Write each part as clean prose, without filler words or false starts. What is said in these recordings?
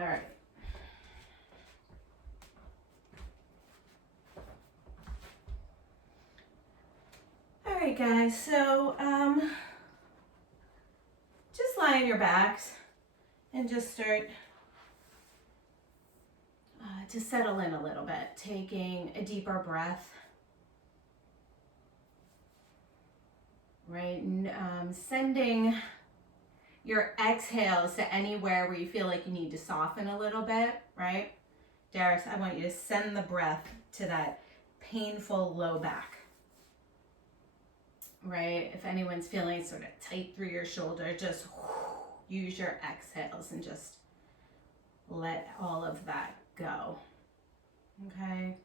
All right. All right, guys, so just lie on your backs and just start to settle in a little bit, taking a deeper breath, right? And, sending your exhales to anywhere where you feel like you need to soften a little bit, right? Darius, I want you to send the breath to that painful low back, right? If anyone's feeling sort of tight through your shoulder, just use your exhales and just let all of that go, okay?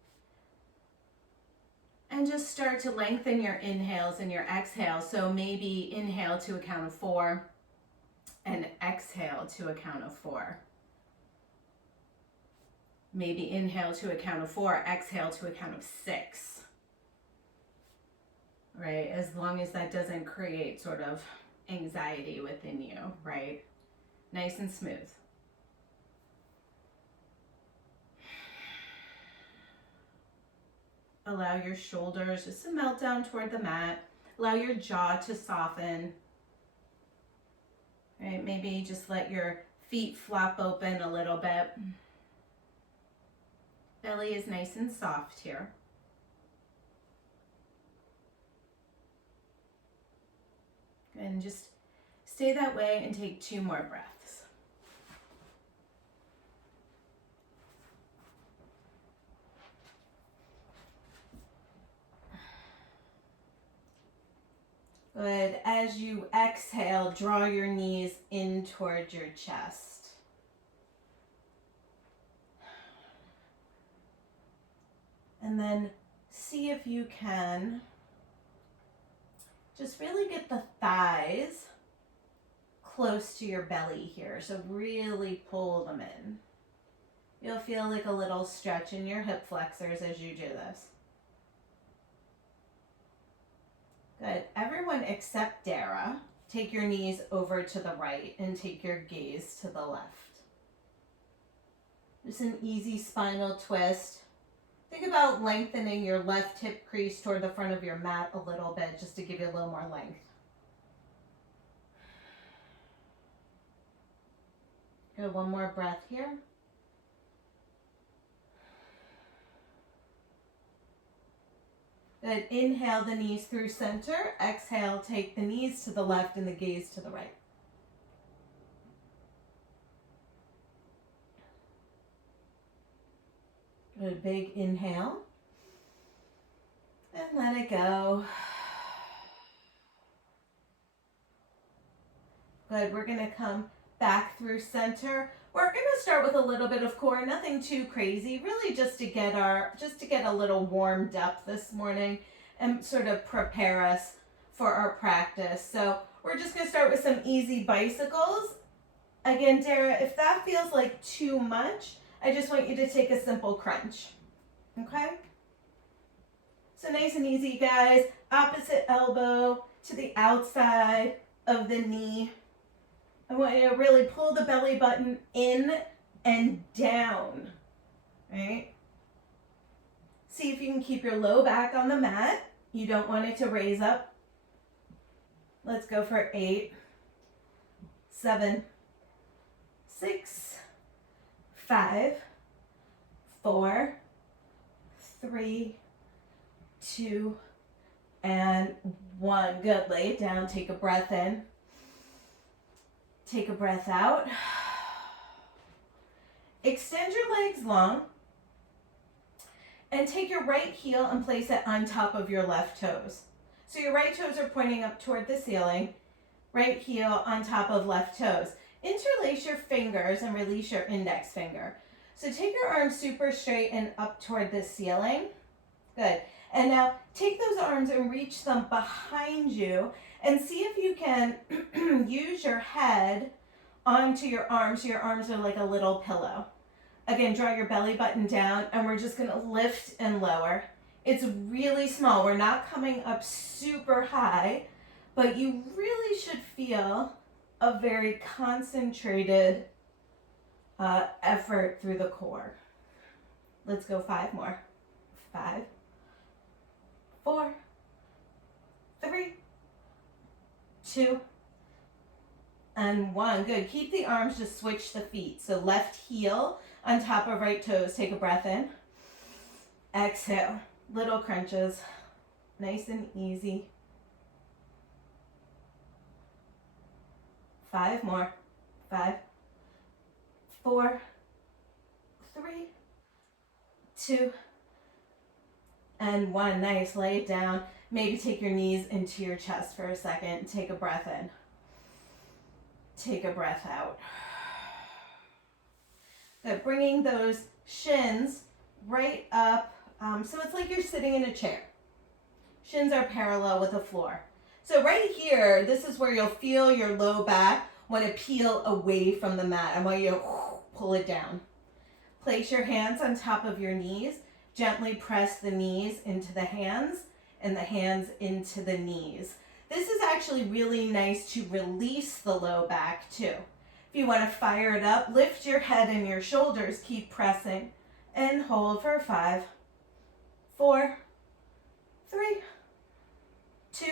And just start to lengthen your inhales and your exhales. So maybe inhale to a count of 4 and exhale to a count of 4. Maybe inhale to a count of 4, exhale to a count of 6. Right? As long as that doesn't create sort of anxiety within you, right? Nice and smooth. Allow your shoulders just to melt down toward the mat. Allow your jaw to soften. Right? Maybe just let your feet flop open a little bit. Belly is nice and soft here. And just stay that way and take 2 more breaths. Good. As you exhale, draw your knees in towards your chest. And then see if you can just really get the thighs close to your belly here. So really pull them in. You'll feel like a little stretch in your hip flexors as you do this. Good. Everyone except Dara, take your knees over to the right and take your gaze to the left. Just an easy spinal twist. Think about lengthening your left hip crease toward the front of your mat a little bit, just to give you a little more length. Good. One more breath here. Good. Inhale the knees through center. Exhale, take the knees to the left and the gaze to the right. Good. Big inhale. And let it go. Good. We're going to come back through center. We're going to start with a little bit of core, nothing too crazy, really just to get a little warmed up this morning and sort of prepare us for our practice. So we're just going to start with some easy bicycles. Again, Dara, if that feels like too much, I just want you to take a simple crunch. Okay? So nice and easy, guys. Opposite elbow to the outside of the knee. I want you to really pull the belly button in and down, right? See if you can keep your low back on the mat. You don't want it to raise up. Let's go for 8, 7, 6, 5, 4, 3, 2, and 1. Good. Lay it down. Take a breath in. Take a breath out. Extend your legs long. And take your right heel and place it on top of your left toes. So your right toes are pointing up toward the ceiling. Right heel on top of left toes. Interlace your fingers and release your index finger. So take your arms super straight and up toward the ceiling. Good. And now take those arms and reach them behind you and see if you can use your head onto your arms. So your arms are like a little pillow. Again, draw your belly button down and we're just gonna lift and lower. It's really small. We're not coming up super high, but you really should feel a very concentrated effort through the core. Let's go 5 more. 5, 4, 3, 2, and 1. Good. Keep the arms, just switch the feet. So left heel on top of right toes. Take a breath in. Exhale. Little crunches. Nice and easy. 5 more. 5, 4, 3, 2, and 1. Nice. Lay it down. Maybe take your knees into your chest for a second. Take a breath in. Take a breath out. Good. Bringing those shins right up. So it's like you're sitting in a chair. Shins are parallel with the floor. So right here, this is where you'll feel your low back want to peel away from the mat. I want you to pull it down. Place your hands on top of your knees. Gently press the knees into the hands and the hands into the knees. This is actually really nice to release the low back too. If you want to fire it up, lift your head and your shoulders. Keep pressing and hold for 5, 4, 3, 2,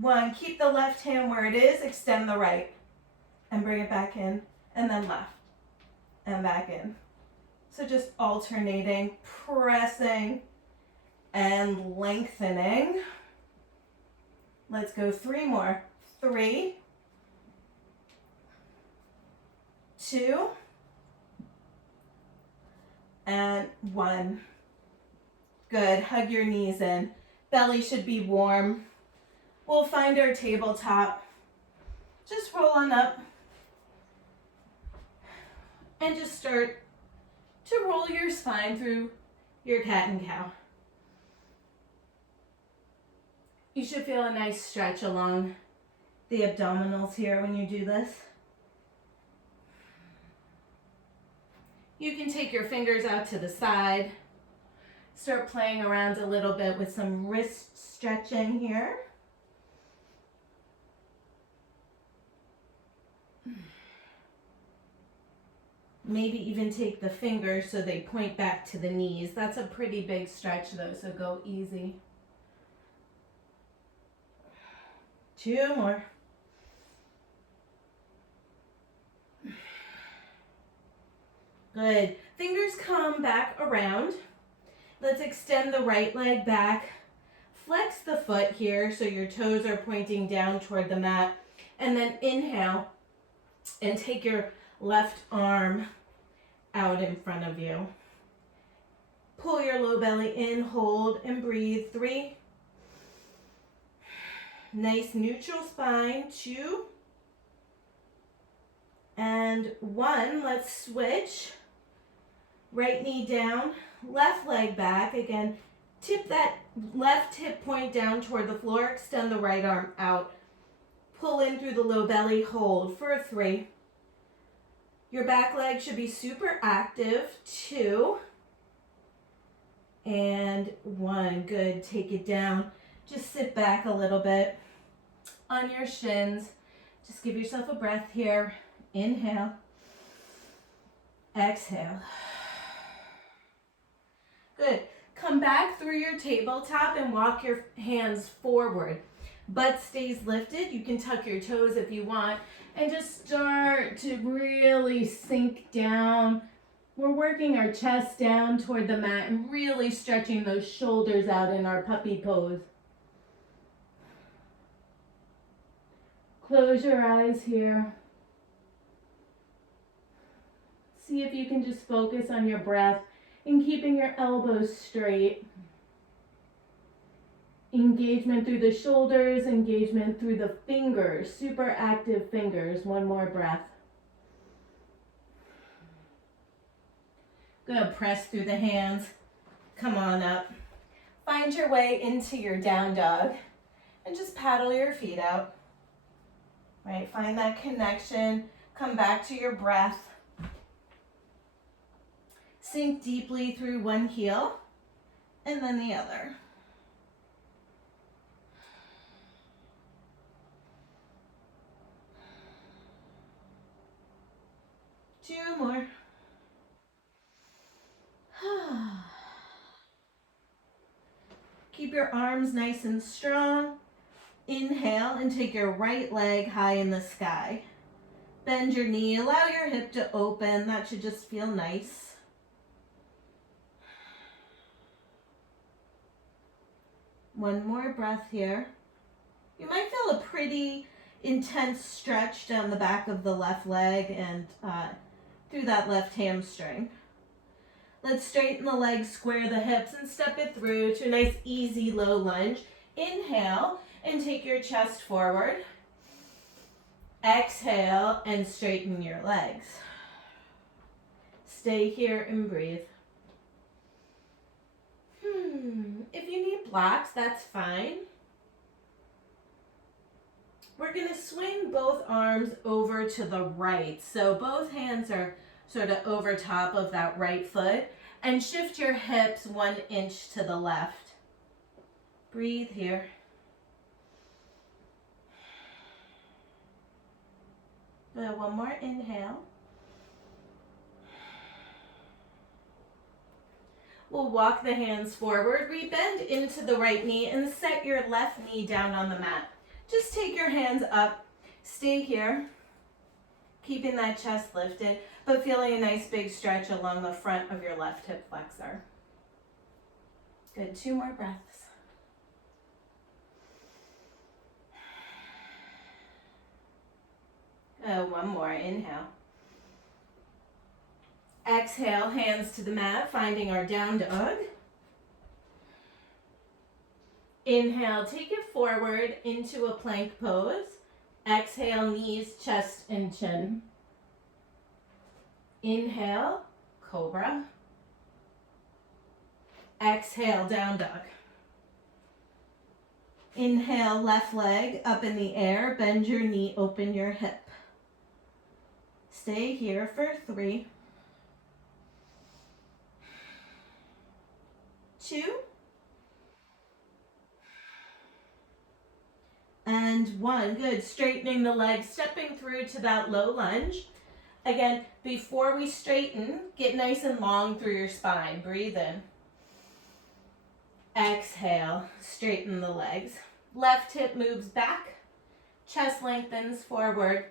1. Keep the left hand where it is. Extend the right and bring it back in, and then left and back in. So just alternating, pressing and lengthening. Let's go 3 more. 3, 2, and 1. Good. Hug your knees in. Belly should be warm. We'll find our tabletop. Just roll on up and just start to roll your spine through your cat and cow. You should feel a nice stretch along the abdominals here when you do this. You can take your fingers out to the side. Start playing around a little bit with some wrist stretching here. Maybe even take the fingers so they point back to the knees. That's a pretty big stretch though, so go easy. 2 more. Good. Fingers come back around. Let's extend the right leg back. Flex the foot here so your toes are pointing down toward the mat. And then inhale and take your left arm out in front of you. Pull your low belly in, hold and breathe. 3. Nice neutral spine. 2. And 1. Let's switch. Right knee down, left leg back. Again, tip that left hip point down toward the floor. Extend the right arm out. Pull in through the low belly. Hold for 3. Your back leg should be super active. 2. And 1. Good. Take it down. Just sit back a little bit on your shins. Just give yourself a breath here. Inhale. Exhale. Good. Come back through your tabletop and walk your hands forward. Butt stays lifted. You can tuck your toes if you want. And just start to really sink down. We're working our chest down toward the mat and really stretching those shoulders out in our puppy pose. Close your eyes here. See if you can just focus on your breath and keeping your elbows straight. Engagement through the shoulders, engagement through the fingers, super active fingers. 1 more breath. Good. Press through the hands. Come on up. Find your way into your down dog and just paddle your feet out. Right, find that connection. Come back to your breath. Sink deeply through one heel and then the other. 2 more. Keep your arms nice and strong. Inhale and take your right leg high in the sky. Bend your knee, allow your hip to open. That should just feel nice. One more breath here. You might feel a pretty intense stretch down the back of the left leg and through that left hamstring. Let's straighten the legs, square the hips, and step it through to a nice easy low lunge. Inhale and take your chest forward. Exhale and straighten your legs. Stay here and breathe. If you need blocks, that's fine. We're going to swing both arms over to the right. So both hands are sort of over top of that right foot, and shift your hips 1 inch to the left. Breathe here. One more inhale. We'll walk the hands forward, rebend into the right knee, and set your left knee down on the mat. Just take your hands up, stay here, keeping that chest lifted, but feeling a nice big stretch along the front of your left hip flexor. Good, 2 more breaths. One more, inhale. Exhale, hands to the mat, finding our down dog. Inhale, take it forward into a plank pose. Exhale, knees, chest, and chin. Inhale, cobra. Exhale, down dog. Inhale, left leg up in the air. Bend your knee, open your hip. Stay here for 3, 2, and 1. Good. Straightening the legs, stepping through to that low lunge. Again, before we straighten, get nice and long through your spine. Breathe in. Exhale, straighten the legs. Left hip moves back, chest lengthens forward.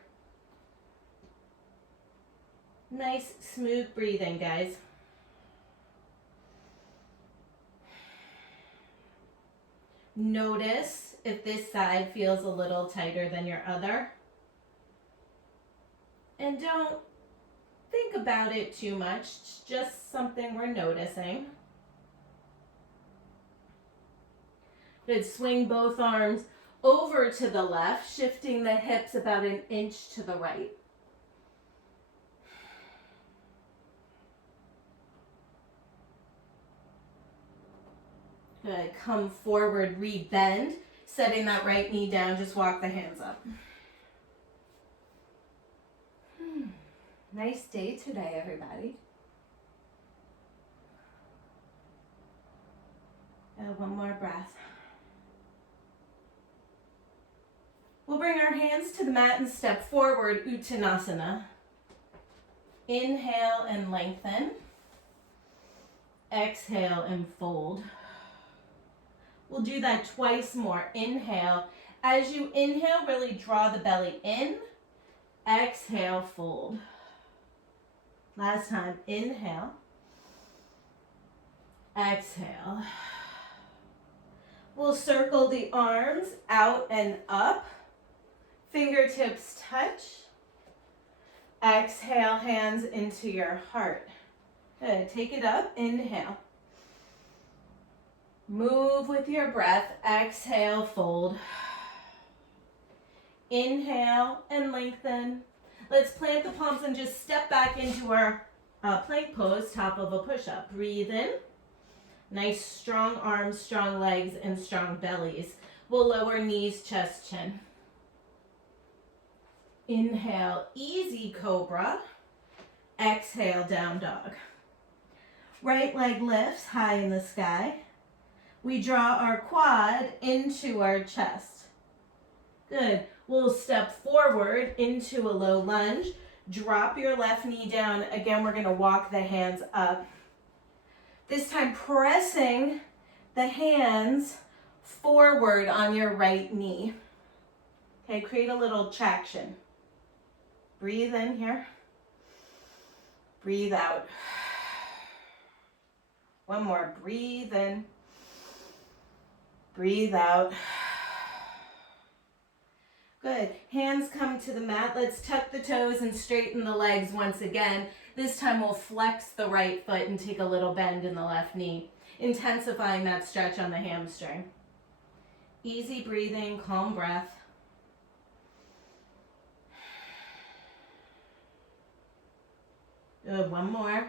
Nice, smooth breathing, guys. Notice if this side feels a little tighter than your other. And don't think about it too much. It's just something we're noticing. Good. Swing both arms over to the left, shifting the hips about 1 inch to the right. Good. Come forward, rebend, setting that right knee down. Just walk the hands up. Nice day today, everybody. One more breath. We'll bring our hands to the mat and step forward, Uttanasana. Inhale and lengthen. Exhale and fold. We'll do that twice more. Inhale. As you inhale, really draw the belly in. Exhale, fold. Last time, inhale. Exhale. We'll circle the arms out and up. Fingertips touch. Exhale, hands into your heart. Good. Take it up. Inhale. Move with your breath. Exhale, fold. Inhale and lengthen. Let's plant the palms and just step back into our plank pose, top of a push-up. Breathe in. Nice strong arms, strong legs, and strong bellies. We'll lower knees, chest, chin. Inhale, easy cobra. Exhale, down dog. Right leg lifts high in the sky. We draw our quad into our chest. Good. We'll step forward into a low lunge. Drop your left knee down. Again, we're gonna walk the hands up. This time pressing the hands forward on your right knee. Okay, create a little traction. Breathe in here. Breathe out. One more. Breathe in. Breathe out. Good. Hands come to the mat. Let's tuck the toes and straighten the legs once again. This time we'll flex the right foot and take a little bend in the left knee, intensifying that stretch on the hamstring. Easy breathing, calm breath. Good. One more.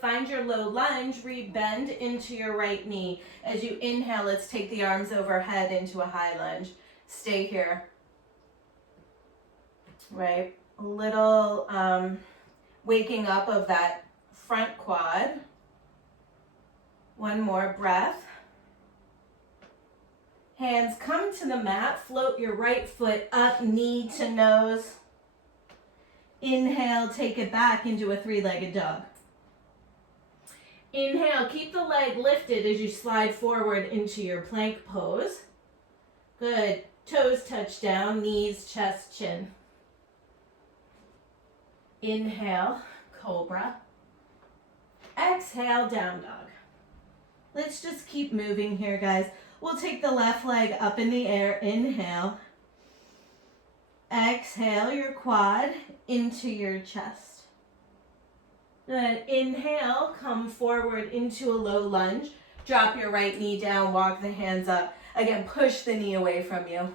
Find your low lunge, re-bend into your right knee. As you inhale, let's take the arms overhead into a high lunge. Stay here. Right, a little waking up of that front quad. One more breath. Hands come to the mat, float your right foot up, knee to nose. Inhale, take it back into a three-legged dog. Inhale, keep the leg lifted as you slide forward into your plank pose. Good. Toes touch down, knees, chest, chin. Inhale, cobra. Exhale, down dog. Let's just keep moving here, guys. We'll take the left leg up in the air. Inhale. Exhale your quad into your chest. Then inhale, come forward into a low lunge. Drop your right knee down, walk the hands up. Again, push the knee away from you.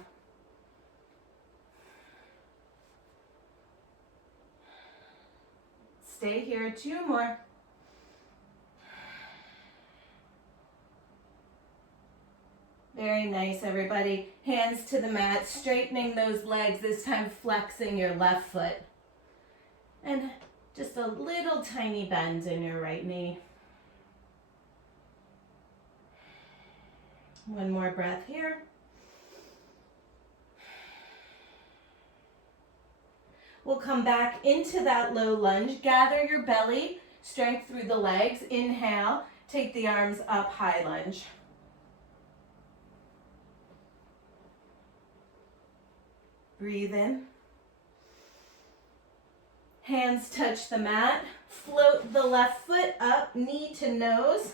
Stay here, two more. Very nice, everybody. Hands to the mat, straightening those legs, this time flexing your left foot. And just a little tiny bend in your right knee. One more breath here. We'll come back into that low lunge. Gather your belly, strength through the legs. Inhale, take the arms up, high lunge. Breathe in. Hands touch the mat. Float the left foot up, knee to nose.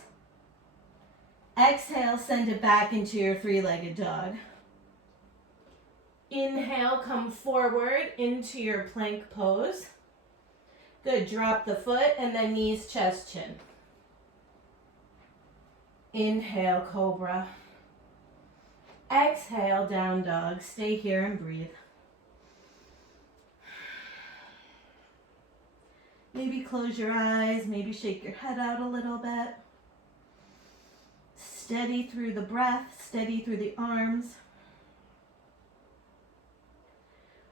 Exhale, send it back into your three-legged dog. Inhale, come forward into your plank pose. Good, drop the foot and then knees, chest, chin. Inhale, cobra. Exhale, down dog. Stay here and breathe. Maybe close your eyes, maybe shake your head out a little bit. Steady through the breath, steady through the arms.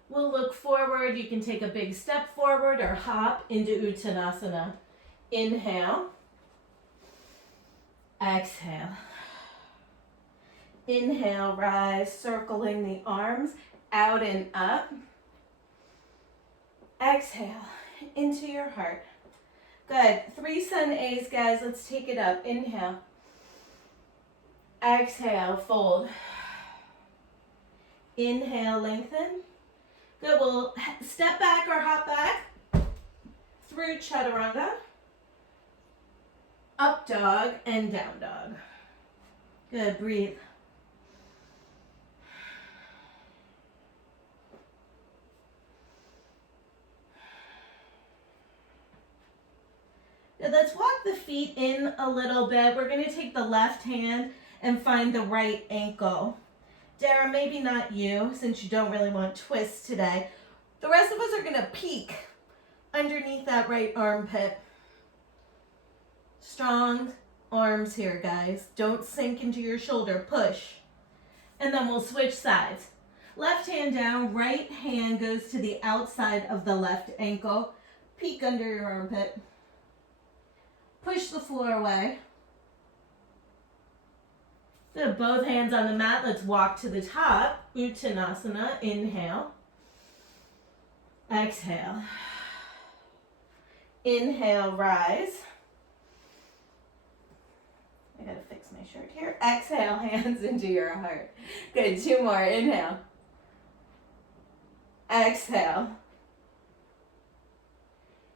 We'll look forward. You can take a big step forward or hop into Uttanasana. Inhale. Exhale. Inhale, rise, circling the arms, out and up. Exhale. Into your heart. Good. 3 sun A's, guys. Let's take it up. Inhale. Exhale, fold. Inhale, lengthen. Good. We'll step back or hop back through chaturanga, up dog, and down dog. Good. Breathe. Let's walk the feet in a little bit. We're going to take the left hand and find the right ankle. Dara, maybe not you, since you don't really want twists today. The rest of us are going to peek underneath that right armpit. Strong arms here, guys. Don't sink into your shoulder. Push. And then we'll switch sides. Left hand down, right hand goes to the outside of the left ankle. Peek under your armpit. Push the floor away. So both hands on the mat. Let's walk to the top. Uttanasana. Inhale. Exhale. Inhale, rise. I gotta fix my shirt here. Exhale, hands into your heart. Good, 2 more. Inhale. Exhale.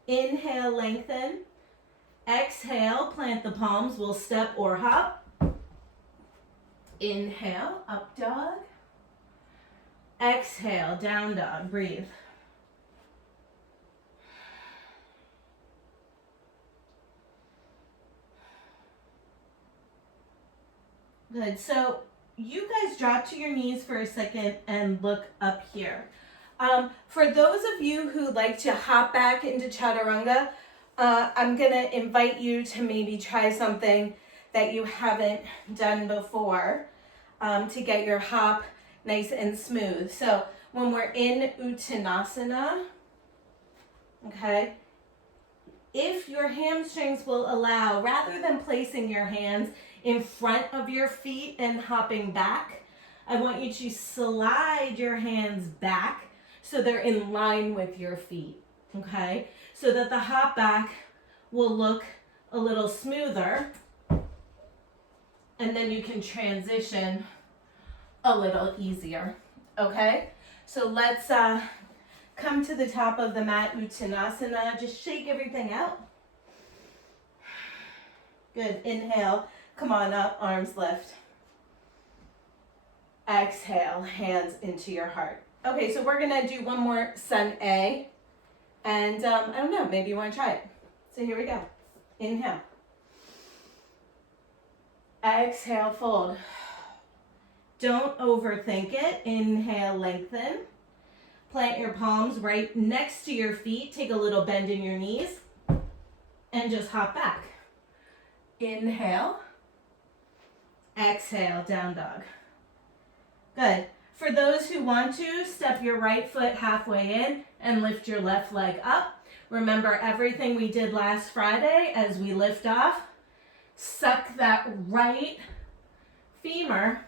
Inhale, lengthen. Exhale, plant the palms. We'll step or hop. Inhale, up dog. Exhale, down dog. Breathe. Good. So you guys drop to your knees for a second and look up here. For those of you who like to hop back into chaturanga, I'm going to invite you to maybe try something that you haven't done before to get your hop nice and smooth. So when we're in Uttanasana, okay, if your hamstrings will allow, rather than placing your hands in front of your feet and hopping back, I want you to slide your hands back so they're in line with your feet, okay? So that the hop back will look a little smoother, and then you can transition a little easier, okay? So let's come to the top of the mat, Uttanasana. Just shake everything out. Good, inhale, come on up, arms lift. Exhale, hands into your heart. Okay, so we're gonna do one more Sun A. And I don't know, maybe you wanna try it. So here we go. Inhale. Exhale, fold. Don't overthink it. Inhale, lengthen. Plant your palms right next to your feet. Take a little bend in your knees. And just hop back. Inhale. Exhale, down dog. Good. For those who want to, step your right foot halfway in and lift your left leg up. Remember everything we did last Friday as we lift off. Suck that right femur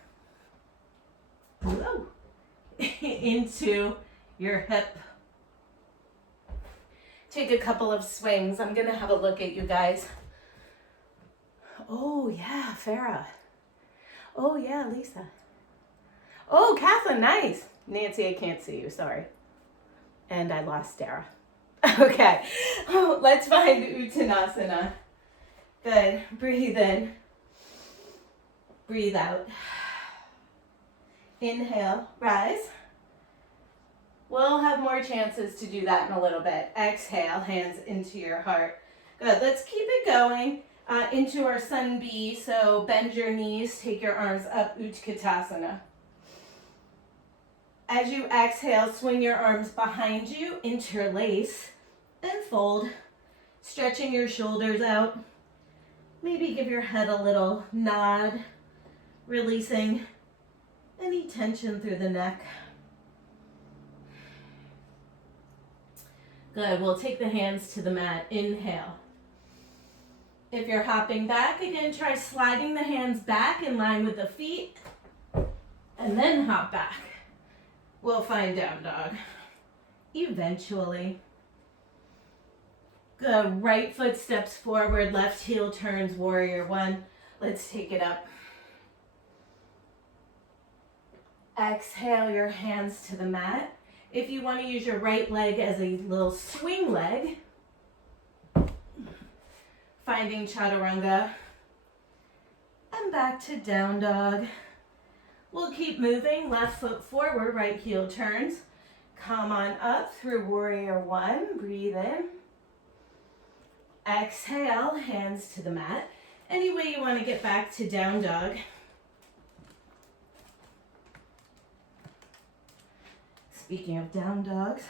into your hip. Take a couple of swings. I'm gonna have a look at you guys. Oh yeah, Farah. Oh yeah, Lisa. Oh, Kathleen, nice. Nancy, I can't see you, sorry. And I lost Dara. Okay, let's find Uttanasana. Good, breathe in. Breathe out. Inhale, rise. We'll have more chances to do that in a little bit. Exhale, hands into your heart. Good, let's keep it going into our Sun B. So bend your knees, take your arms up, Utkatasana. As you exhale, swing your arms behind you, interlace, and fold. Stretching your shoulders out. Maybe give your head a little nod, releasing any tension through the neck. Good, we'll take the hands to the mat. Inhale. If you're hopping back, again, try sliding the hands back in line with the feet, and then hop back. We'll find down dog. Eventually. Good, right foot steps forward, left heel turns, warrior one. Let's take it up. Exhale your hands to the mat. If you want to use your right leg as a little swing leg, finding chaturanga, and back to down dog. We'll keep moving, left foot forward, right heel turns. Come on up through warrior one, breathe in. Exhale, hands to the mat. Any way you want to get back to down dog. Speaking of down dogs,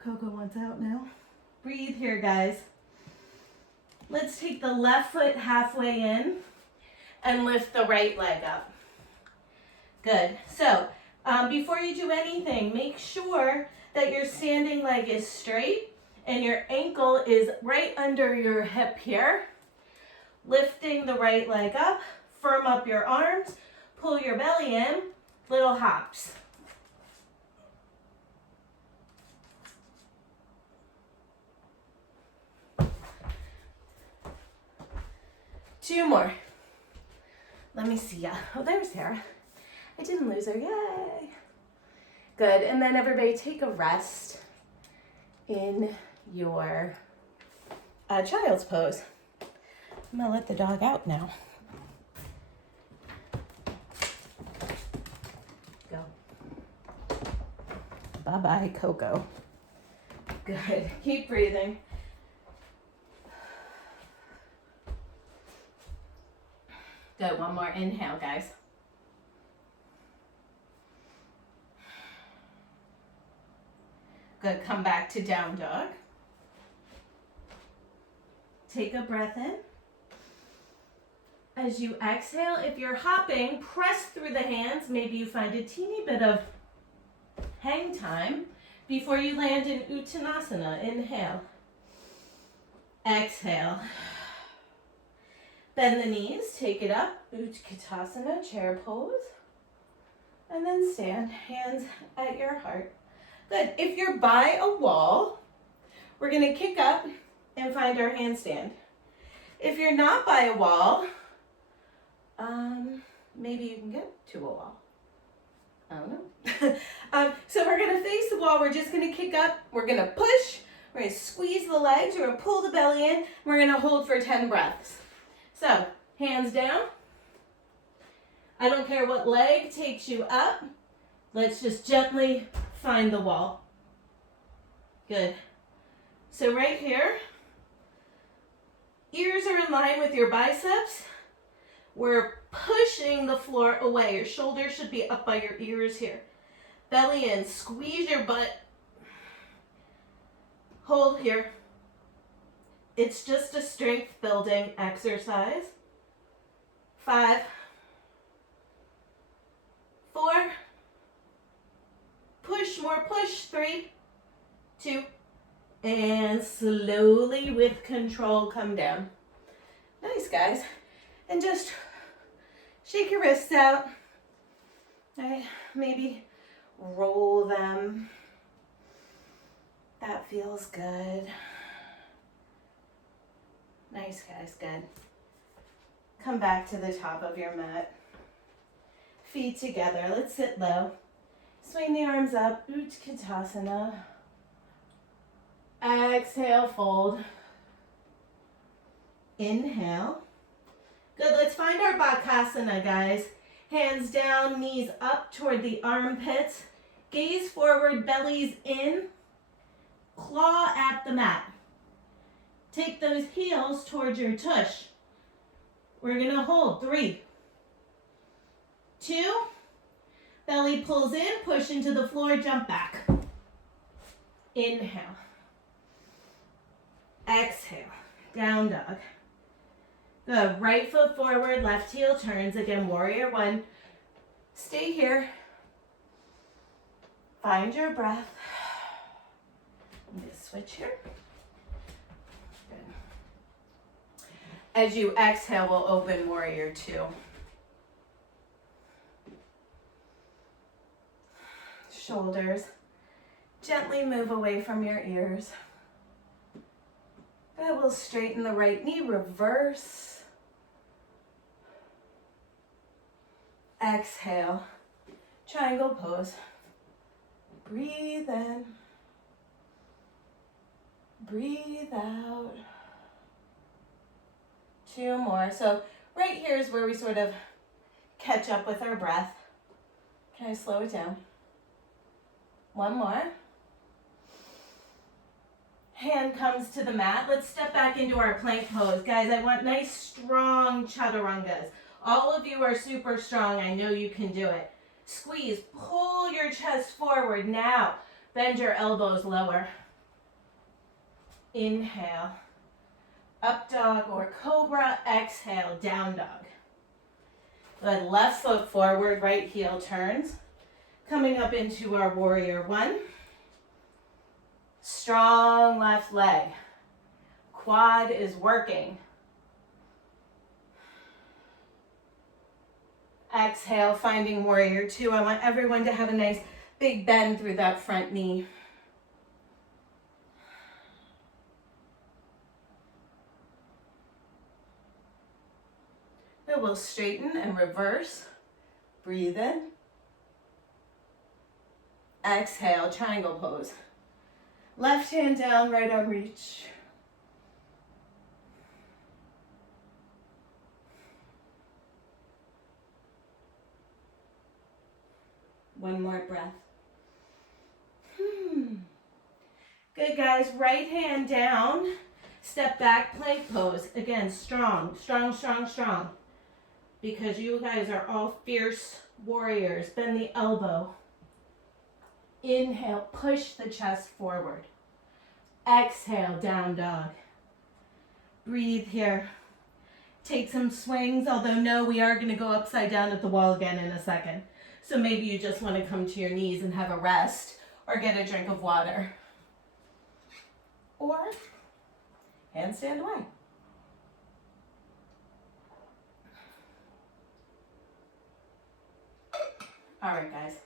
Coco wants out now. Breathe here, guys. Let's take the left foot halfway in and lift the right leg up. Good. So before you do anything, make sure that your standing leg is straight and your ankle is right under your hip here. Lifting the right leg up, firm up your arms, pull your belly in, little hops. Two more. Let me see ya. Oh, there's Sarah. I didn't lose her, yay. Good, and then everybody take a rest in your child's pose. I'm gonna let the dog out now. Go. Bye-bye, Coco. Good, keep breathing. Good, one more inhale, guys. Good, come back to down dog. Take a breath in. As you exhale, if you're hopping, press through the hands. Maybe you find a teeny bit of hang time before you land in Uttanasana. Inhale. Exhale. Bend the knees, take it up, Utkatasana, chair pose. And then stand, hands at your heart. Good. If you're by a wall, we're gonna kick up and find our handstand. If you're not by a wall, maybe you can get to a wall. I don't know. So we're gonna face the wall. We're just gonna kick up. We're gonna push. We're gonna squeeze the legs. We're gonna pull the belly in. We're gonna hold for 10 breaths. So hands down. I don't care what leg takes you up. Let's just gently find the wall. Good. So right here, ears are in line with your biceps. We're pushing the floor away. Your shoulders should be up by your ears here. Belly in, squeeze your butt. Hold here. It's just a strength building exercise. 5, 4, push, more push, 3, 2, and slowly with control come down. Nice, guys. And just shake your wrists out. All right, maybe roll them. That feels good. Nice, guys, good. Come back to the top of your mat. Feet together, let's sit low. Swing the arms up, Utkatasana. Exhale, fold. Inhale. Good, let's find our Bakasana, guys. Hands down, knees up toward the armpits. Gaze forward, bellies in. Claw at the mat. Take those heels towards your tush. We're gonna hold, 3, 2, belly pulls in, push into the floor, jump back. Inhale. Exhale, down dog. Good, right foot forward, left heel turns. Again, warrior 1. Stay here. Find your breath. I'm gonna switch here. As you exhale, we'll open warrior 2. Shoulders gently move away from your ears. Good, we'll straighten the right knee, reverse. Exhale, triangle pose. Breathe in. Breathe out. 2 more. So right here is where we sort of catch up with our breath. Can I slow it down? 1 more. Hand comes to the mat. Let's step back into our plank pose. Guys, I want nice, strong chaturangas. All of you are super strong. I know you can do it. Squeeze, pull your chest forward. Now, bend your elbows lower. Inhale. Up dog or cobra. Exhale, down dog. Good, left foot forward, right heel turns. Coming up into our warrior 1. Strong left leg. Quad is working. Exhale, finding warrior two. I want everyone to have a nice big bend through that front knee. Then we'll straighten and reverse. Breathe in. Exhale, triangle pose. Left hand down, right arm reach. One more breath. Good, guys. Right hand down. Step back, plank pose. Again, strong, strong, strong, strong. Because you guys are all fierce warriors. Bend the elbow. Inhale, push the chest forward. Exhale, down dog. Breathe here. Take some swings, although no, we are going to go upside down at the wall again in a second. So maybe you just want to come to your knees and have a rest or get a drink of water. Or handstand away. All right, guys.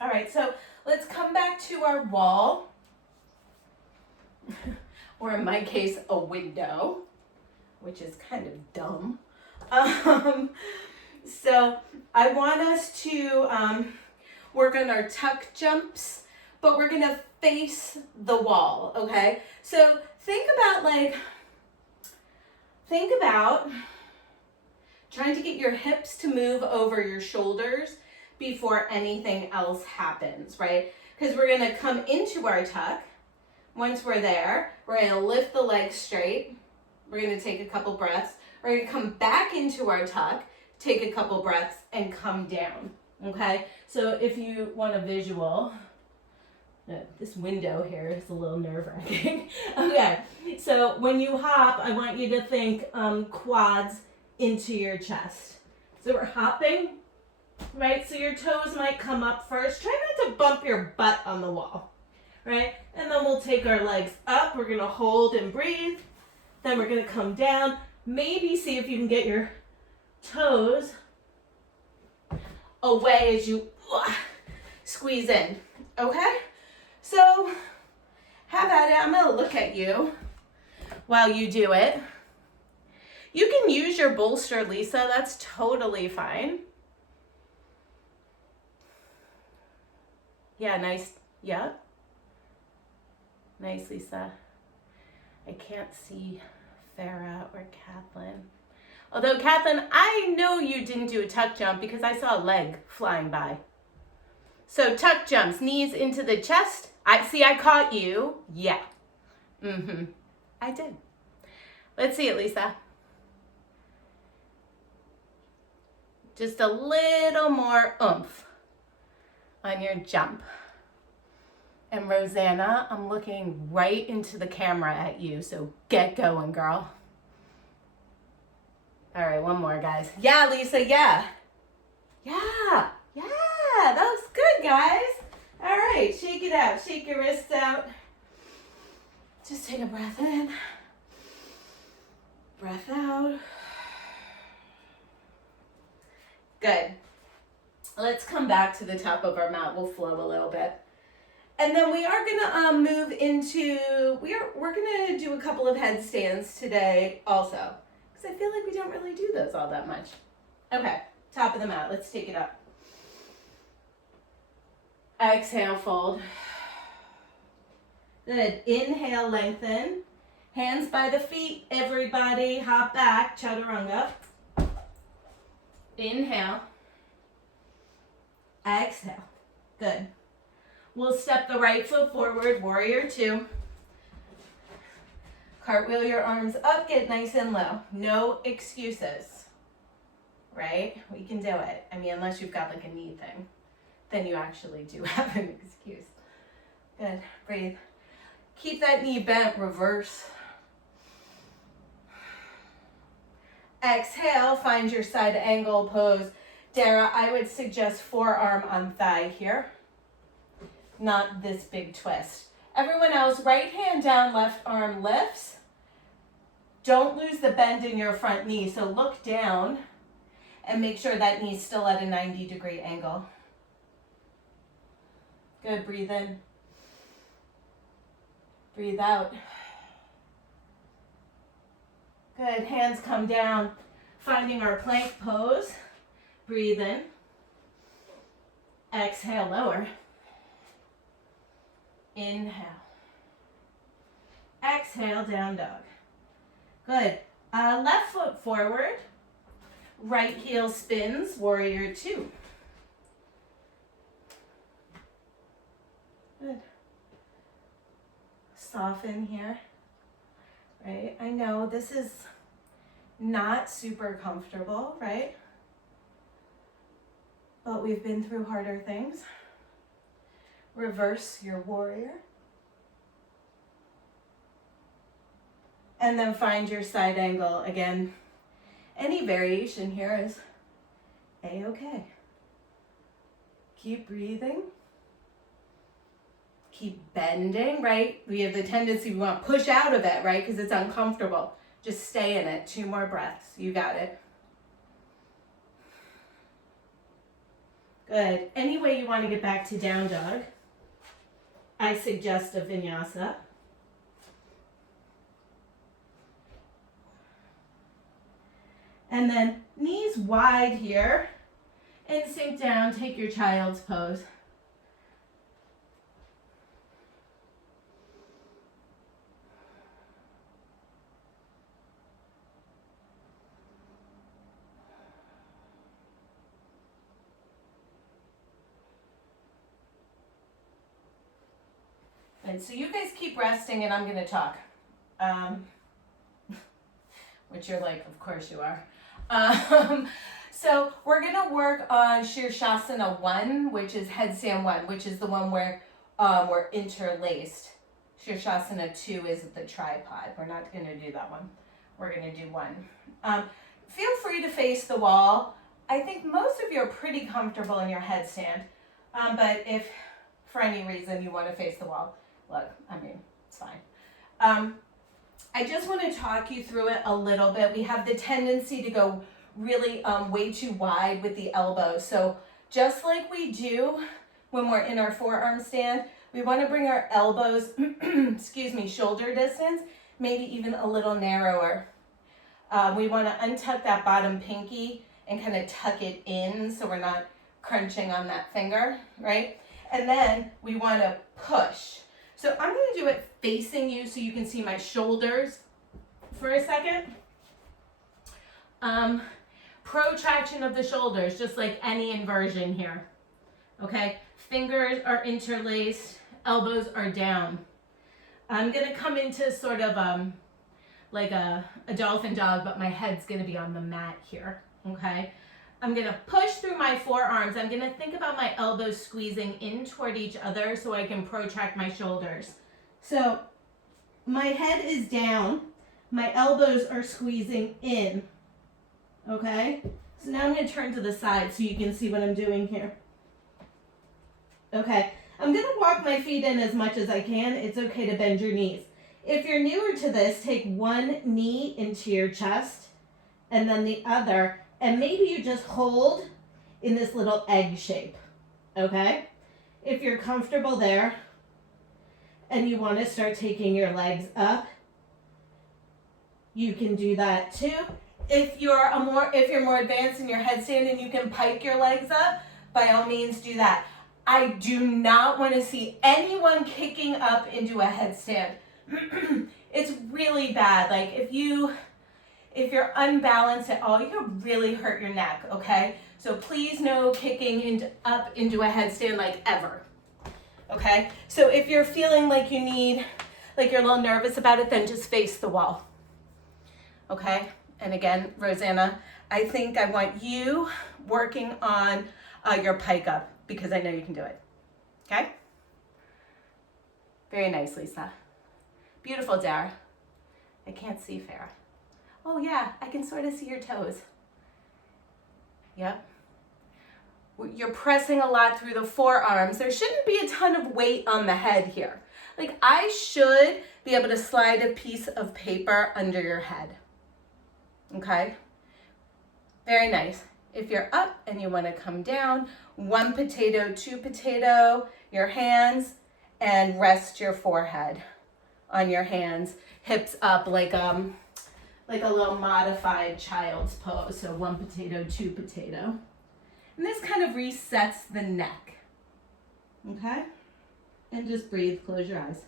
All right, so let's come back to our wall, or in my case, a window, which is kind of dumb. So I want us to work on our tuck jumps, but we're gonna face the wall, okay? So think about trying to get your hips to move over your shoulders before anything else happens, right? Because we're gonna come into our tuck. Once we're there, we're gonna lift the legs straight. We're gonna take a couple breaths. We're gonna come back into our tuck, take a couple breaths, and come down, okay? So if you want a visual, this window here is a little nerve-wracking. Okay, so when you hop, I want you to think quads into your chest. So we're hopping, right? So your toes might come up first. Try not to bump your butt on the wall, right? And then we'll take our legs up. We're gonna hold and breathe. Then we're gonna come down. Maybe see if you can get your toes away as you squeeze in, okay? So have at it. I'm gonna look at you while you do it. You can use your bolster, Lisa. That's totally fine. Yeah, nice. Yeah. Nice, Lisa. I can't see Farah or Kathleen. Although, Kathleen, I know you didn't do a tuck jump because I saw a leg flying by. So tuck jumps, knees into the chest. I caught you. Yeah. I did. Let's see it, Lisa. Just a little more oomph on your jump. And Rosanna, I'm looking right into the camera at you, so get going, girl. All right, one more, guys. Yeah, Lisa, yeah. Yeah, that was good, guys. All right, shake it out. Shake your wrists out. Just take a breath in. Breath out. Good. Let's come back to the top of our mat. We'll flow a little bit. And then we are gonna move into, we're gonna do a couple of headstands today also. Because I feel like we don't really do those all that much. Okay, top of the mat, let's take it up. Exhale, fold. Good, inhale, lengthen. Hands by the feet, everybody, hop back, chaturanga. Inhale. Exhale, good. We'll step the right foot forward, warrior two. Cartwheel your arms up, get nice and low. No excuses, right? We can do it. I mean, unless you've got like a knee thing, then you actually do have an excuse. Good, breathe. Keep that knee bent, reverse. Exhale, find your side angle pose. Dara, I would suggest forearm on thigh here. Not this big twist. Everyone else, right hand down, left arm lifts. Don't lose the bend in your front knee. So look down and make sure that knee's still at a 90-degree angle. Good, breathe in. Breathe out. Good, hands come down. Finding our plank pose. Breathe in. Exhale, lower. Inhale. Exhale, down dog. Good. Left foot forward. Right heel spins, warrior two. Good. Soften here. Right? I know this is not super comfortable, right? But we've been through harder things. Reverse your warrior. And then find your side angle. Again, any variation here is a-okay. Keep breathing. Keep bending, right? We have the tendency we want to push out of it, right? Because it's uncomfortable. Just stay in it. 2 more breaths. You got it. Good. Any way you want to get back to down dog, I suggest a vinyasa. And then knees wide here and sink down. Take your child's pose. And so you guys keep resting and I'm going to talk. Which you're like, of course you are. So we're going to work on Shirshasana 1, which is headstand 1, which is the one where we're interlaced. Shirshasana 2 is the tripod. We're not going to do that one. We're going to do 1. Feel free to face the wall. I think most of you are pretty comfortable in your headstand. But if for any reason you want to face the wall, look, I mean, it's fine. I just want to talk you through it a little bit. We have the tendency to go really way too wide with the elbows. So just like we do when we're in our forearm stand, we want to bring our elbows, excuse me, shoulder distance, maybe even a little narrower. We want to untuck that bottom pinky and kind of tuck it in so we're not crunching on that finger, right? And then we want to push. So I'm going to do it facing you so you can see my shoulders for a second. Protraction of the shoulders, just like any inversion here. Okay, fingers are interlaced, elbows are down. I'm going to come into sort of like a dolphin dog, but my head's going to be on the mat here. Okay, I'm going to push through my forearms. I'm going to think about my elbows squeezing in toward each other so I can protract my shoulders. So my head is down. My elbows are squeezing in. Okay? So now I'm going to turn to the side so you can see what I'm doing here. Okay. I'm going to walk my feet in as much as I can. It's okay to bend your knees. If you're newer to this, take one knee into your chest and then the other. And maybe you just hold in this little egg shape, okay? If you're comfortable there and you want to start taking your legs up, you can do that too. If you're more advanced in your headstand and you can pike your legs up, by all means do that. I do not want to see anyone kicking up into a headstand. It's really bad. Like if you're unbalanced at all, you can really hurt your neck, okay? So please no kicking up into a headstand like ever, okay? So if you're feeling like you're a little nervous about it, then just face the wall, okay? And again, Rosanna, I think I want you working on your pike up because I know you can do it, okay? Very nice, Lisa. Beautiful, Dara. I can't see Farah. Oh yeah, I can sort of see your toes. Yep. You're pressing a lot through the forearms. There shouldn't be a ton of weight on the head here. Like I should be able to slide a piece of paper under your head. Okay? Very nice. If you're up and you want to come down, 1 potato, 2 potato, your hands, and rest your forehead on your hands, hips up like a little modified child's pose. So 1 potato, 2 potato. And this kind of resets the neck. Okay? And just breathe, close your eyes.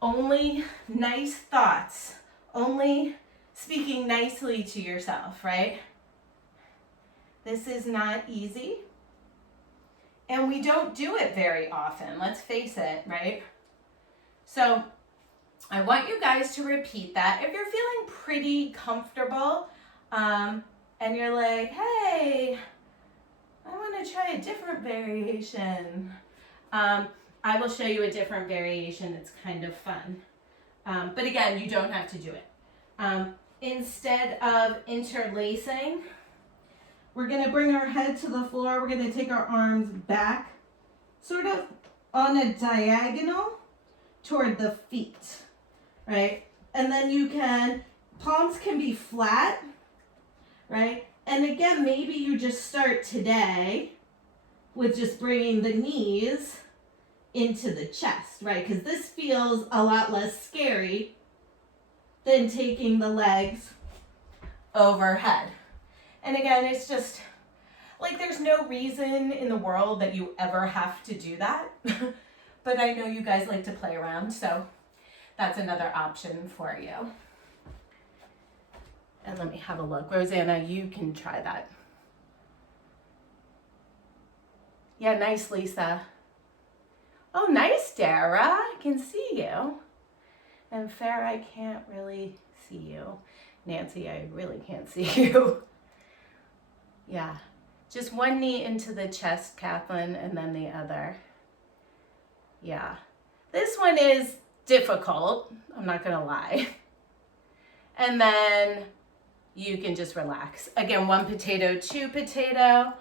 Only nice thoughts, only speaking nicely to yourself, right? This is not easy. And we don't do it very often, let's face it, right? So I want you guys to repeat that. If you're feeling pretty comfortable and you're like, hey, I want to try a different variation. I will show you a different variation. It's kind of fun. But again, you don't have to do it. Instead of interlacing, we're going to bring our head to the floor. We're going to take our arms back, sort of on a diagonal toward the feet, right? And then you can, palms can be flat, right? And again, maybe you just start today with just bringing the knees into the chest, right? Because this feels a lot less scary than taking the legs overhead. And again, it's just like there's no reason in the world that you ever have to do that. But I know you guys like to play around, so that's another option for you. And let me have a look. Rosanna, you can try that. Yeah, nice, Lisa. Oh, nice, Dara. I can see you. And Farah, I can't really see you. Nancy, I really can't see you. Yeah. Just one knee into the chest, Kathleen, and then the other. Yeah. This one is difficult. I'm not going to lie. And then you can just relax. Again, 1 potato, 2 potato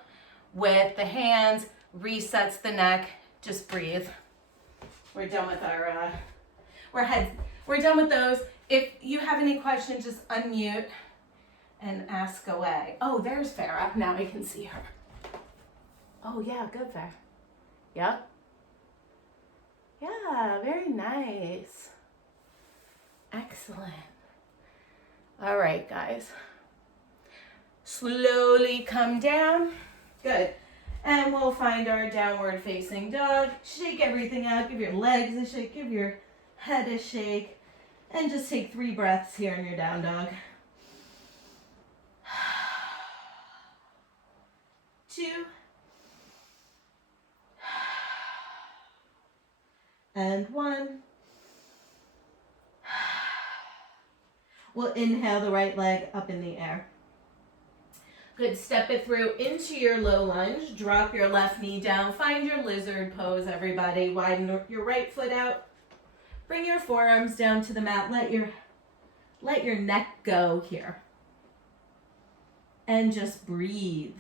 with the hands, resets the neck. Just breathe. We're done with our, we're done with those. If you have any questions, just unmute and ask away. Oh, there's Farah. Now I can see her. Oh, yeah, good, Farah. Yep. Yeah, very nice. Excellent. All right, guys. Slowly come down. Good. And we'll find our downward facing dog. Shake everything out. Give your legs a shake. Give your head a shake. And just take 3 breaths here in your down dog. 2. And 1. We'll inhale the right leg up in the air. Good, step it through into your low lunge. Drop your left knee down. Find your lizard pose, everybody. Widen your right foot out. Bring your forearms down to the mat. Let your neck go here. And just breathe.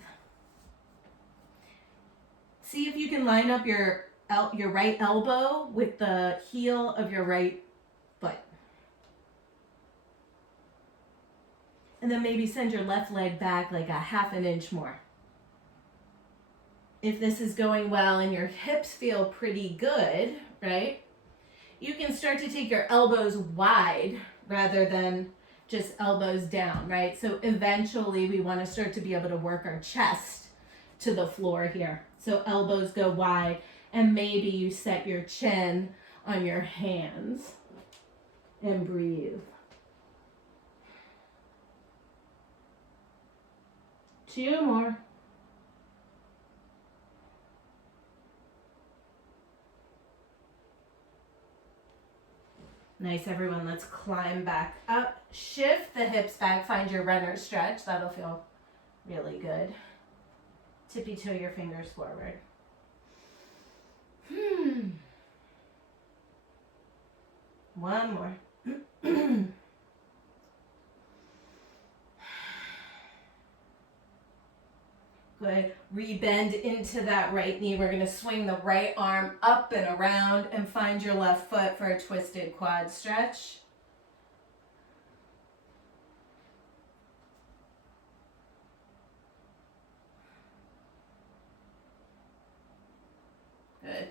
See if you can line up your right elbow with the heel of your right foot. And then maybe send your left leg back like a 1/2 inch more. If this is going well and your hips feel pretty good, right? You can start to take your elbows wide rather than just elbows down, right? So eventually we want to start to be able to work our chest to the floor here. So elbows go wide and maybe you set your chin on your hands and breathe. 2 more. Nice, everyone. Let's climb back up. Shift the hips back. Find your runner stretch. That'll feel really good. Tippy toe your fingers forward. One more. Good. Rebend into that right knee. We're going to swing the right arm up and around and find your left foot for a twisted quad stretch. Good.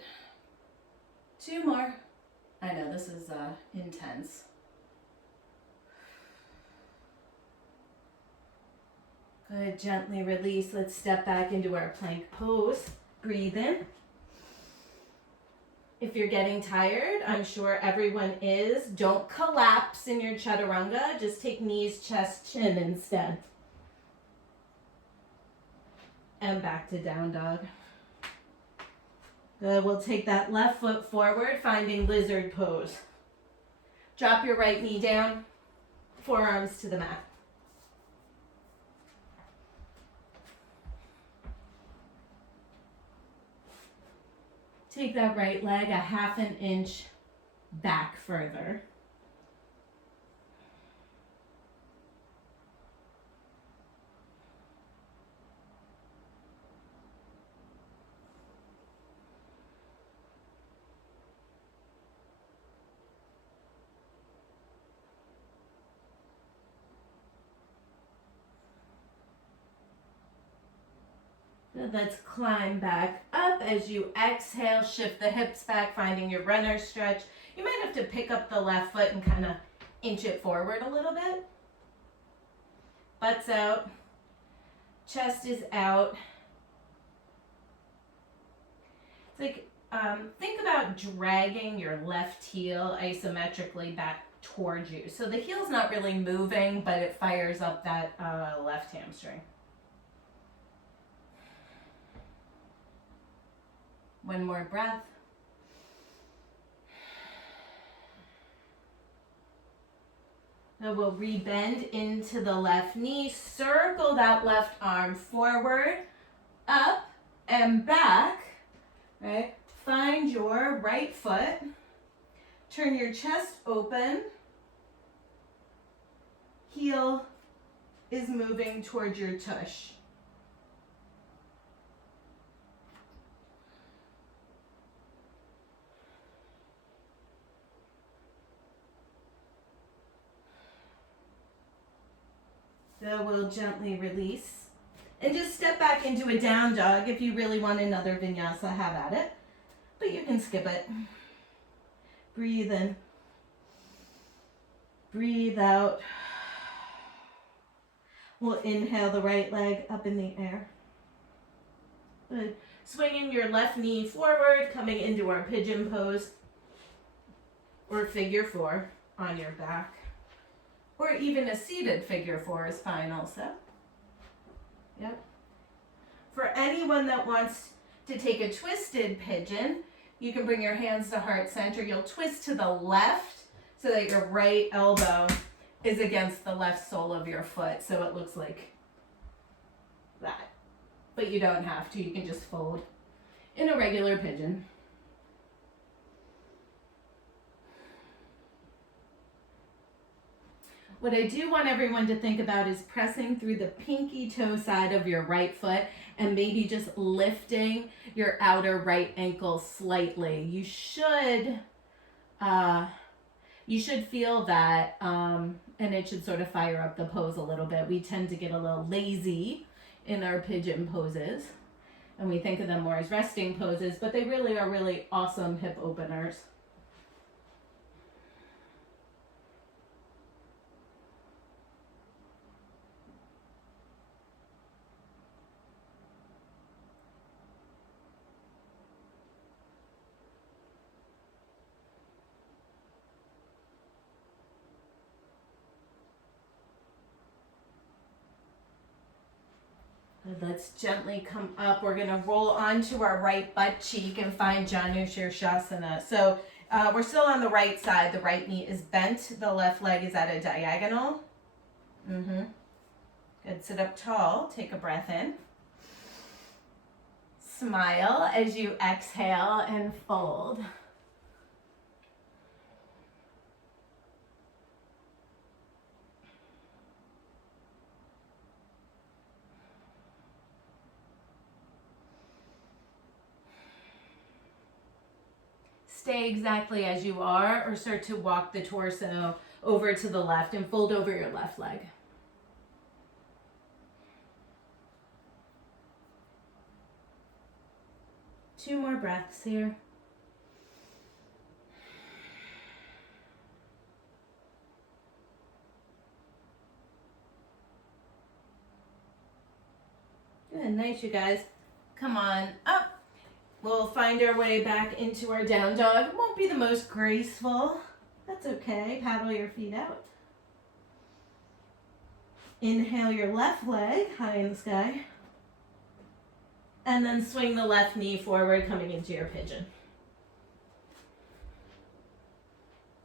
2 more. I know this is intense. Good, gently release. Let's step back into our plank pose. Breathe in. If you're getting tired, I'm sure everyone is, don't collapse in your chaturanga. Just take knees, chest, chin instead. And back to down dog. Good, we'll take that left foot forward, finding lizard pose. Drop your right knee down, forearms to the mat. Take that right leg 1/2 inch back further. Let's climb back up. As you exhale, shift the hips back, finding your runner stretch. You might have to pick up the left foot and kind of inch it forward a little bit. Butt's out, chest is out. It's like, think about dragging your left heel isometrically back towards you. So the heel's not really moving, but it fires up that left hamstring. One more breath. Now we'll rebend into the left knee. Circle that left arm forward, up and back. Right? Find your right foot. Turn your chest open. Heel is moving towards your tush. So we'll gently release and just step back into a down dog. If you really want another vinyasa, have at it, but you can skip it. Breathe in, breathe out. We'll inhale the right leg up in the air. Good. Swinging your left knee forward, coming into our pigeon pose or figure 4 on your back. Or even a seated figure 4 is fine also. Yep. For anyone that wants to take a twisted pigeon, you can bring your hands to heart center. You'll twist to the left so that your right elbow is against the left sole of your foot. So it looks like that. But you don't have to. You can just fold in a regular pigeon. What I do want everyone to think about is pressing through the pinky toe side of your right foot and maybe just lifting your outer right ankle slightly. You should feel that, and it should sort of fire up the pose a little bit. We tend to get a little lazy in our pigeon poses, and we think of them more as resting poses, but they really are really awesome hip openers. Let's gently come up. We're going to roll onto our right butt cheek and find Janu Shirshasana. So we're still on the right side. The right knee is bent. The left leg is at a diagonal. Good. Sit up tall. Take a breath in. Smile as you exhale and fold. stay exactly as you are, or start to walk the torso over to the left and fold over your left leg. Two more breaths here. Good, nice, you guys. Come on up. We'll find our way back into our down dog. It won't be the most graceful. That's okay. Paddle your feet out. Inhale your left leg high in the sky. And then swing the left knee forward, coming into your pigeon.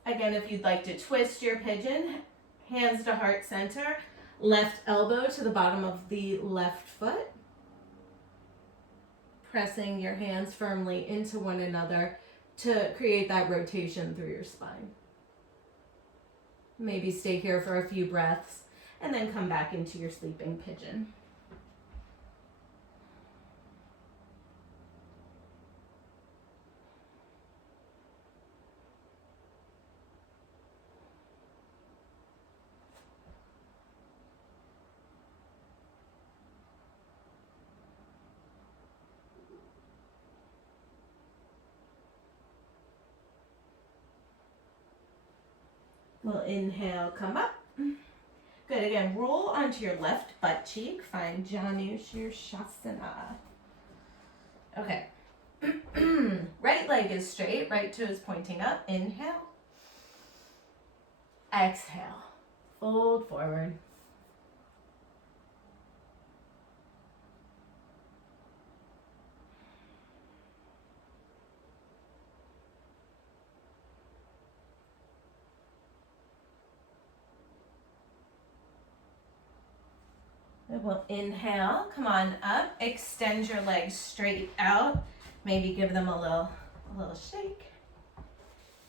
Again, if you'd like to twist your pigeon, hands to heart center, left elbow to the bottom of the left foot. Pressing your hands firmly into one another to create that rotation through your spine. Maybe stay here for a few breaths and then come back into your sleeping pigeon. We'll inhale, come up. Good, again, roll onto your left butt cheek. Find Janu Shirshasana. Okay. Right leg is straight, right toe is pointing up. Inhale. Exhale. Fold forward. We'll inhale, come on up, extend your legs straight out. Maybe give them a little shake.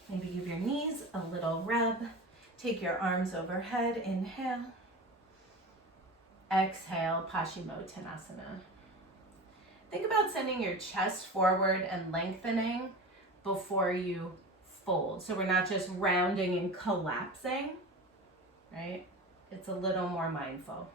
Maybe give your knees a little rub. Take your arms overhead, inhale. Exhale, Paschimottanasana. Think about sending your chest forward and lengthening before you fold. So we're not just rounding and collapsing, right? It's a little more mindful.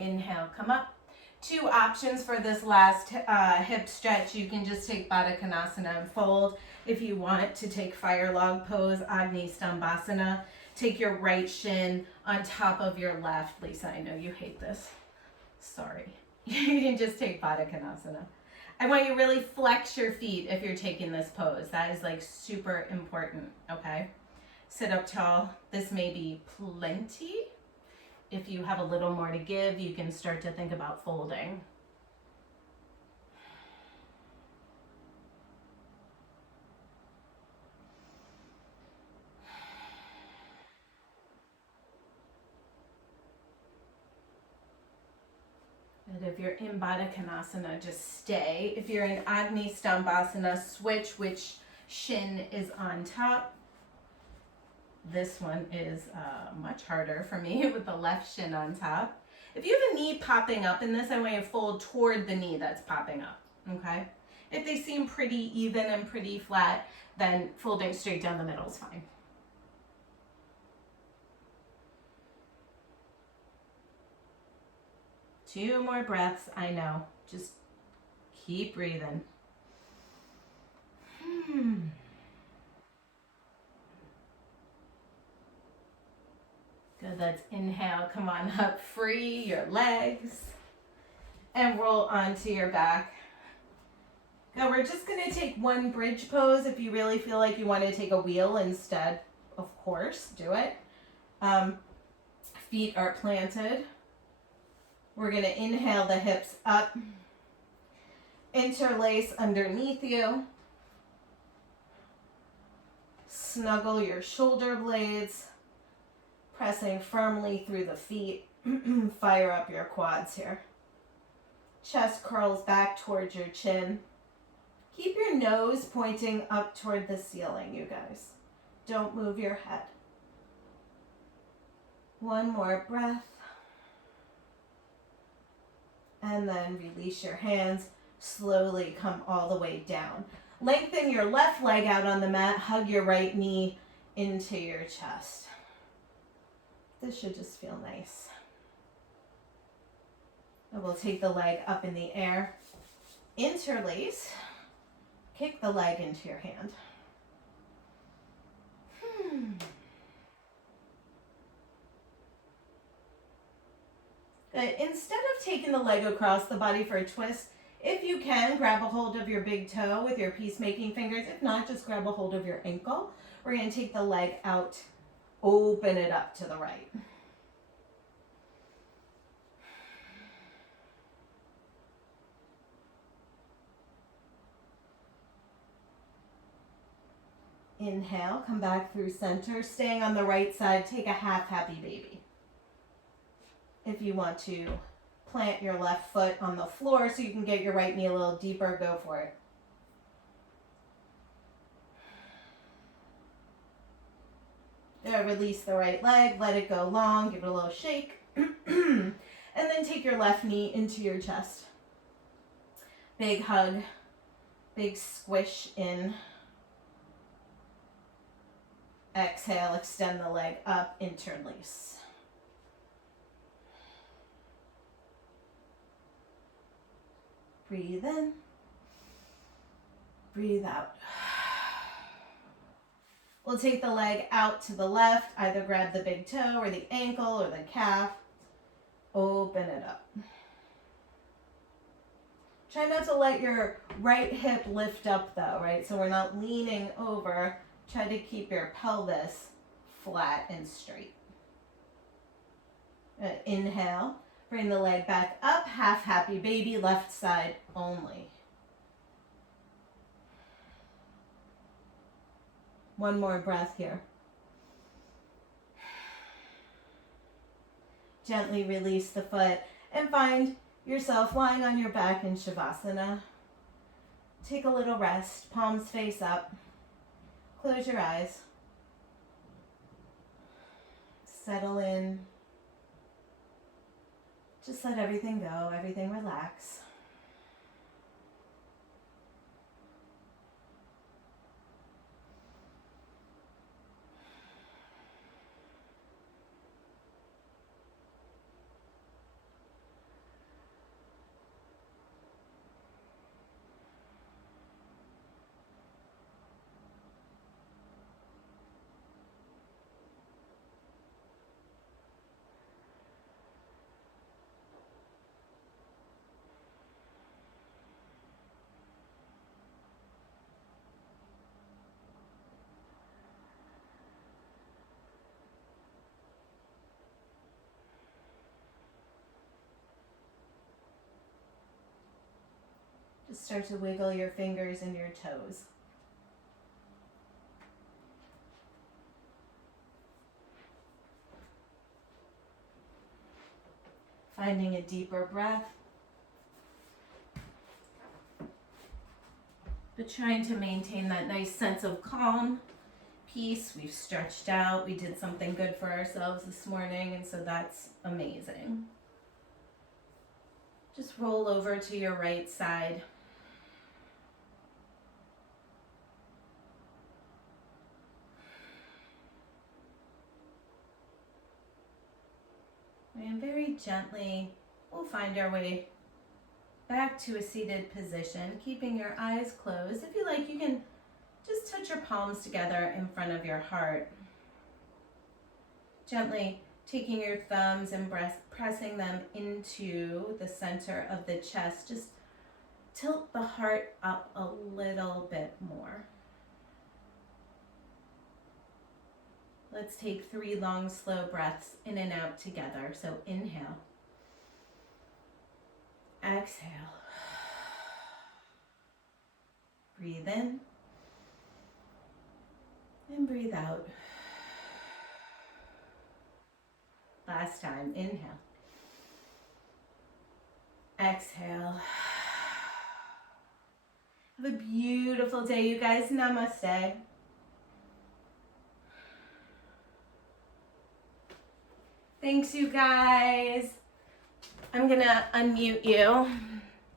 Inhale, come up. Two options for this last hip stretch. You can just take Baddha Konasana and fold. If you want to take Fire Log pose, Agni Stambhasana, take your right shin on top of your left. Lisa, I know you hate this. Sorry. You can just take Baddha Konasana. I want you to really flex your feet if you're taking this pose. That is like super important, okay? Sit up tall. This may be plenty. If you have a little more to give, you can start to think about folding. And if you're in Baddha Konasana, just stay. If you're in Agni Stambhasana, switch which shin is on top. This one is much harder for me with the left shin on top. If you have a knee popping up in this, I want you to fold toward the knee that's popping up, okay? If they seem pretty even and pretty flat, then folding straight down the middle is fine. Two more breaths, I know. Just keep breathing. Good, let's inhale, come on up, free your legs, and roll onto your back. Now we're just gonna take one bridge pose. If you really feel like you want to take a wheel instead, of course, do it. Feet are planted. We're gonna inhale the hips up, interlace underneath you, snuggle your shoulder blades, pressing firmly through the feet. Fire up your quads here. Chest curls back towards your chin. Keep your nose pointing up toward the ceiling, you guys. Don't move your head. One more breath. And then release your hands. Slowly come all the way down. Lengthen your left leg out on the mat. Hug your right knee into your chest. This should just feel nice. And we'll take the leg up in the air. Interlace. Kick the leg into your hand. Good. Instead of taking the leg across the body for a twist, if you can, grab a hold of your big toe with your peacemaking fingers. If not, just grab a hold of your ankle. We're going to take the leg out, open it up to the right. Inhale, come back through center. Staying on the right side, take a half happy baby. If you want to plant your left foot on the floor so you can get your right knee a little deeper, go for it. Release the right leg, let it go long, give it a little shake. And then take your left knee into your chest. Big hug, big squish in. Exhale, extend the leg up, interlace. Breathe in, breathe out. We'll take the leg out to the left, either grab the big toe or the ankle or the calf. Open it up. Try not to let your right hip lift up though, right? So we're not leaning over. Try to keep your pelvis flat and straight. Inhale, bring the leg back up, half happy baby, left side only. One more breath here. Gently release the foot and find yourself lying on your back in Shavasana. Take a little rest, palms face up. Close your eyes. Settle in. Just let everything go, everything relax. Just start to wiggle your fingers and your toes. Finding a deeper breath. But trying to maintain that nice sense of calm, peace. We've stretched out. We did something good for ourselves this morning, and so that's amazing. Just roll over to your right side. And very gently, we'll find our way back to a seated position, keeping your eyes closed. If you like, you can just touch your palms together in front of your heart. Gently taking your thumbs and pressing them into the center of the chest. Just tilt the heart up a little bit more. Let's take 3 long, slow breaths in and out together. So inhale. Exhale. Breathe in. And breathe out. Last time. Inhale. Exhale. Have a beautiful day, you guys. Namaste. Thanks, you guys. I'm gonna unmute you.